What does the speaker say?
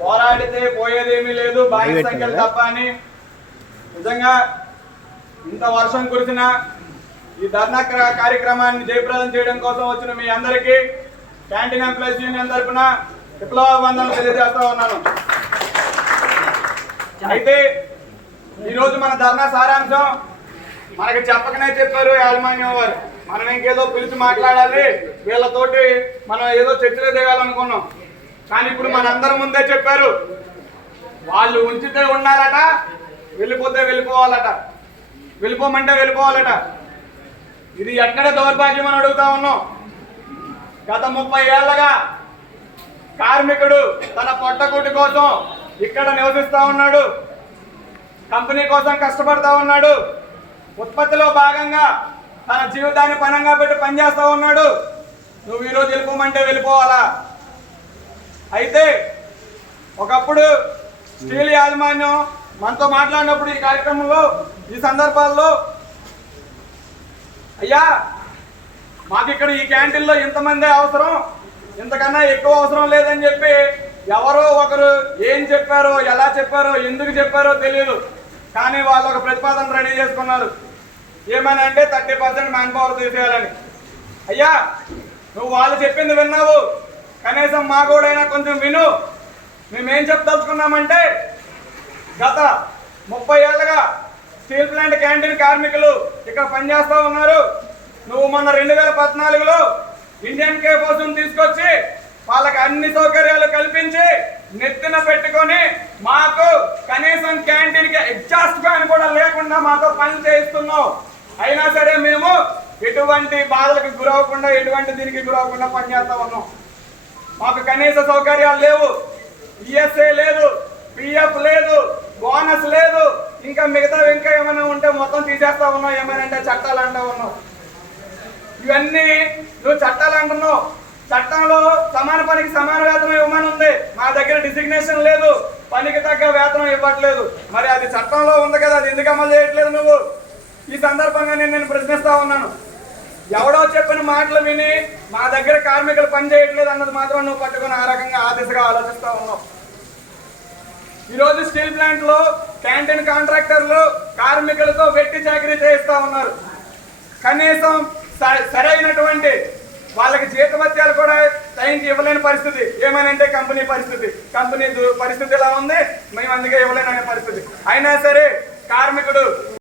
పోరాడితే పోయేదేమీ లేదు, భారీ సంఖ్యలు తప్ప అని. నిజంగా ఇంత వర్షం కురిసిన ఈ ధర్నా కార్యక్రమాన్ని జయప్రదం చేయడం కోసం వచ్చిన మీ అందరికీ క్యాంటీన్ ఎంప్లాయీస్ యూనియన్ తరఫున విప్లవాభివందనలు తెలియజేస్తా ఉన్నాను. అయితే ఈరోజు మన ధర్నా సారాంశం మనకి చెప్పకనే చెప్పారు యాజమాన్యం వారు. మనం ఇంకేదో పిలిచి మాట్లాడాలి, వీళ్ళతోటి మనం ఏదో చర్చలు దిగాలనుకున్నాం. కానీ ఇప్పుడు మనందరి ముందే చెప్పారు, వాళ్ళు ఉంచితే ఉండాలట, వెళ్ళిపోతే వెళ్ళిపోవాలట, వెళ్ళిపోమంటే వెళ్ళిపోవాలట. ఇది ఎక్కడ దౌర్భాగ్యం అని అడుగుతా ఉన్నాం. గత 30 ఏళ్లగా కార్మికుడు తన పొట్టకూటి కోసం ఇక్కడ నివసిస్తా ఉన్నాడు, కంపెనీ కోసం కష్టపడతా ఉన్నాడు, ఉత్పత్తిలో భాగంగా తన జీవితాన్ని పణంగా పెట్టి పనిచేస్తా ఉన్నాడు. నువ్వు ఈరోజు వెళ్ళిపోమంటే వెళ్ళిపోవాలా? అయితే ఒకప్పుడు స్టీల్ యాజమాన్యం మనతో మాట్లాడినప్పుడు ఈ కార్యక్రమంలో ఈ సందర్భాల్లో, అయ్యా మాకు ఇక్కడ ఈ క్యాంటీన్లో ఇంతమంది అవసరం, ఇంతకన్నా ఎక్కువ అవసరం లేదని చెప్పి ఎవరో ఒకరు ఏం చెప్పారో, ఎలా చెప్పారో, ఎందుకు చెప్పారో తెలియదు. కానీ వాళ్ళు ఒక ప్రతిపాదన రెడీ చేసుకున్నారు. ఏమని అంటే 30% మ్యాన్ పవర్ తీసేయాలని. అయ్యా నువ్వు వాళ్ళు చెప్పింది విన్నావు, కనీసం మా కూడైనా కొంచెం విను. మేమేం చెప్పదలుచుకున్నామంటే, గత 30 ఏళ్ళగా స్టీల్ ప్లాంట్ క్యాంటీన్ కార్మికులు ఇక్కడ పనిచేస్తూ ఉన్నారు. నువ్వు మొన్న 2014లో ఇండియన్ కోసం తీసుకొచ్చి వాళ్ళకి అన్ని సౌకర్యాలు కల్పించి నెత్తిన పెట్టుకొని మాకు కనీసం క్యాంటీన్కి ఎగ్జాస్ట్ ఫ్యాన్ కూడా లేకుండా మాతో పని చేయిస్తున్నావు. అయినా సరే మేము ఎటువంటి బాధలకు గురవకుండా, ఎటువంటి దీనికి గురవకుండా పనిచేస్తా ఉన్నాం. మాకు కనీస సౌకర్యాలు లేవు, ఈఎస్ఏ లేదు, పిఎఫ్ లేదు, బోనస్ లేదు, ఇంకా మిగతా ఇంకా ఏమైనా ఉంటే మొత్తం తీసేస్తా ఉన్నావు. ఏమైనా చట్టాలు అంటా ఉన్నావు. ఇవన్నీ నువ్వు చట్టాలు అంటున్నావు. చట్టంలో సమాన పనికి సమాన వేతనం ఇవ్వమని ఉంది, మా దగ్గర డిసిగ్నేషన్ లేదు, పనికి తగ్గ వేతనం ఇవ్వట్లేదు. మరి అది చట్టంలో ఉంది కదా, అది ఎందుకు అమలు చేయట్లేదు నువ్వు? ఈ సందర్భంగా నేను ప్రశ్నిస్తా ఉన్నాను. ఎవడో చెప్పిన మాటలు విని మా దగ్గర కార్మికులు పని చేయట్లేదు అన్నది మాత్రం నువ్వు పట్టుకుని ఆ రకంగా ఆ దిశగా ఆలోచిస్తా ఉన్నావు. ఈరోజు స్టీల్ ప్లాంట్ లో క్యాంటీన్ కాంట్రాక్టర్లు కార్మికులతో వెట్టి చాకరీ చేయిస్తా ఉన్నారు. కనీసం సరైనటువంటి వాళ్ళకి జీతభత్యాలు కూడా టైంకి ఇవ్వలేని పరిస్థితి. ఏమనంటే కంపెనీ పరిస్థితి ఎలా ఉంది, మేము అందుకే ఇవ్వలేని పరిస్థితి. అయినా సరే కార్మికుడు